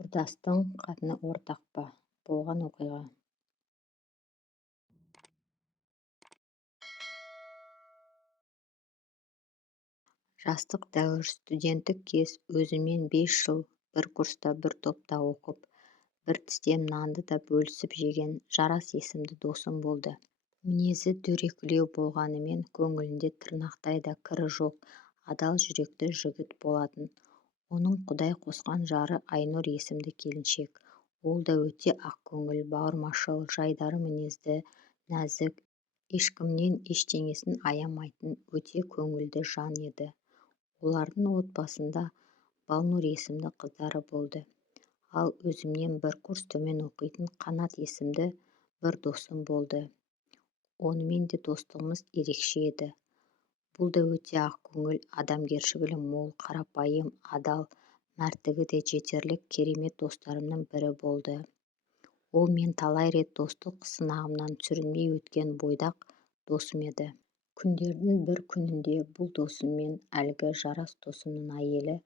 Құрдастың қатыны ортақ па? Болған оқиға. Жастық дәуір, студенттік кез, өзімен 5 жыл бір курста бір топта оқып, бір тістем нанды да бөлісіп жеген Жарас есімді досым болды. Мінезі дөрекілеу болғанымен көңілінде тырнақтай да кірі жоқ, адал жүректі жігіт болатын. Оның құдай қосқан жары Айнұр есімді келіншек. Ол да өте ақкөңіл, бауырмашыл, жайдары мінезді, нәзік, ешкімнен ештеңесін аямайтын өте көңілді жан еді. Олардың отбасында Балнұр есімді қыздары болды. Ал өзімнен бір курс төмен оқитын Қанат есімді бір досым болды. Онымен де достығымыз ерекше еді. Бұл да өте ақкөңіл, адамгершілігі мол, қарапайым, адал, мәрттігі де жетерлік керемет достарымның бірі болды. Ол мен талай рет достық сынағымнан сүрінбей өткен бойдақ досым еді. Күндердің бір күнінде бұл досым мен әлгі Жарас досымның әйелі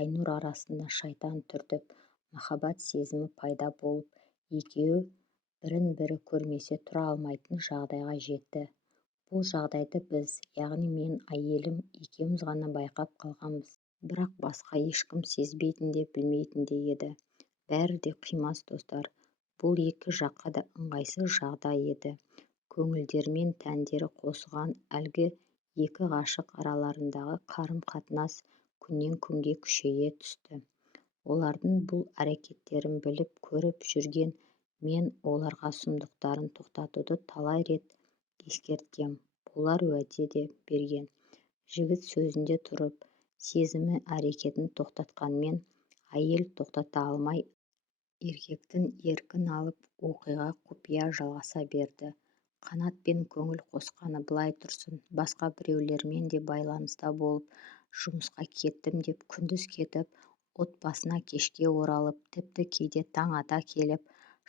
Айнұр арасында шайтан түртіп, махаббат сезімі пайда болып, екеуі бірін-бірі көрмесе тұра алмайтын жағдайға жетті. Бұл жағдайды біз, яғни мен әйелім екеуміз ғана байқап қалғанбыз. Бірақ басқа ешкім сезбейтін де білмейтін де еді. Бәрі де қимас достар. Бұл екі жаққа да ыңғайсыз жағдай еді. Көңілдері мен тәндері қосылған әлгі екі ғашық араларындағы қарым-қатынас күннен күнге күшейе түсті. Олардың бұл әрекеттерін біліп көріп жүрген мен оларға сұмдықтарын тоқтатуды талай рет ескерткем. Олар уәде де берген. Жігіт сөзінде тұрып, сезімі әрекетін тоқтатқанмен, әйел тоқтата алмай, еркектің еркін алып, оқиға құпия жалғаса берді. Қанатпен көңіл қосқаны былай тұрсын, басқа біреулермен де байланыста болып, жұмысқа кеттім деп күндіз кетіп, отбасына кешке оралып, тіпті кейде таң ата келіп,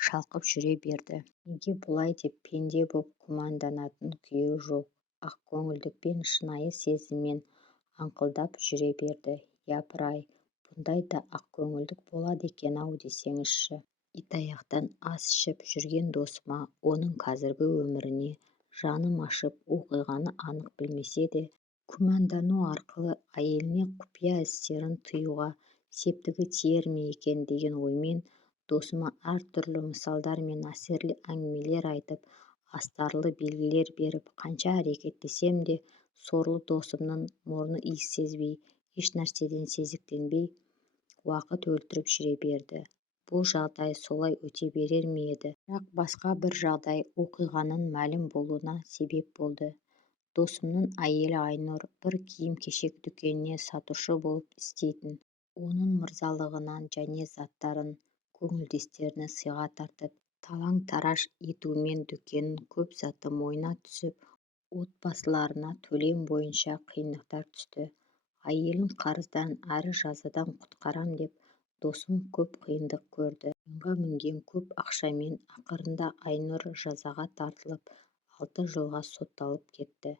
шалқып жүре берді. Неге бұлай деп пенде боп күмәнданатын күйеу жоқ. Ақкөңілдікпен, шынайы сезіммен аңқылдап жүре берді. Япыр-ай, бұндай да ақкөңілдік болады екен-ау десеңізші. Итаяқтан ас ішіп жүрген досыма, оның қазіргі өміріне жаным ашып, оқиғаны анық білмесе де, күмәндану арқылы әйеліне құпия істерін тыюға септігі тиер ме екен деген оймен досыма әртүрлі мысалдар мен әсерлі әңгімелер айтып, астарлы белгілер беріп, қанша әрекеттесем де сорлы досымның мұрны иіс сезбей, еш нәрседен сезіктенбей, уақыт өлтіріп жүре берді. Бұл жағдай солай өте берер ме еді? Бірақ басқа бір жағдай оқиғаның мәлім болуына себеп болды. Досымның әйелі Айнұр бір киім-кешек дүкеніне сатушы болып істейтін. Оның мырзалығынан және заттарын көңілдестеріне сыйға тартып, талан-тараж етуімен дүкеннің көп заты мойнына түсіп, отбасыларына төлем бойынша қиындықтар түсті. Әйелін қарыздан әрі жазадан құтқарам деп, досым көп қиындық көрді. Мойынға мінген көп ақшамен ақырында Айнұр жазаға тартылып, 6 жылға сотталып кетті.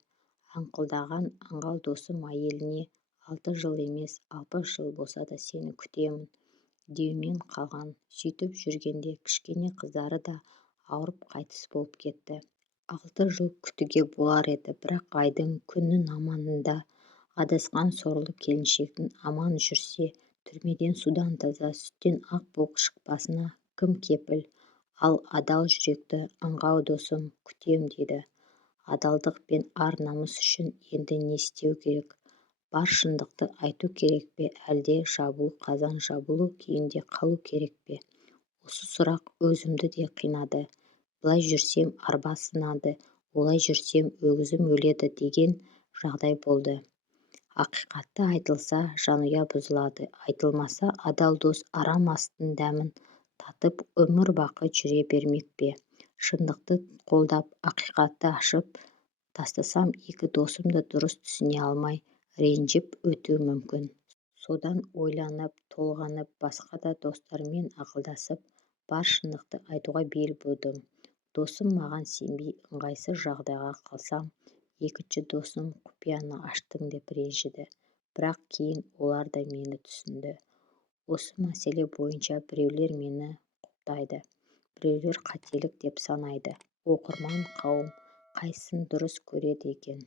Аңқылдаған аңғал досым әйеліне 6 жыл емес, 60 жыл болса да сені күтемін деумен қалған. Сөйтіп жүргенде кішкене қыздары да ауырып қайтыс болып кетті. 6 жыл күтуге болар еді, бірақ айдың күннің аманында адасқан сорлы келіншектің аман жүрсе, түрмеден судан таза, сүттен ақ боп шықпасына кім кепіл? Ал адал жүректі аңғау досым күтем дейді. Адалдық пен ар-намыс үшін енді не істеу керек? Бар шындықты айту керек пе, әлде жабулы қазан жабулы күйінде қалу керек пе? Осы сұрақ өзімді де қинады. Былай жүрсем арба сынады, олай жүрсем өгізім өледі деген жағдай болды. Ақиқатты айтылса, жанұя бұзылады, айтылмаса, адал дос арам астың дәмін татып өмір бақи жүре бермек пе? Шындықты қолдап, ақиқатты ашып тастасам, екі досым да дұрыс түсіне алмай, ренжіп өтуі мүмкін. Содан ойланып, толғанып, басқа да достармен ақылдасып, бар шындықты айтуға бел будым. Досым маған сенбей ыңғайсыз жағдайға қалсам, екінші досым құпияны аштың деп ренжіді. Бірақ кейін олар да мені түсінді. осы мәселе бойынша біреулер мені құптайды, біреулер қателік деп санайды. Оқырман қауым қайсысын дұрыс көреді екен?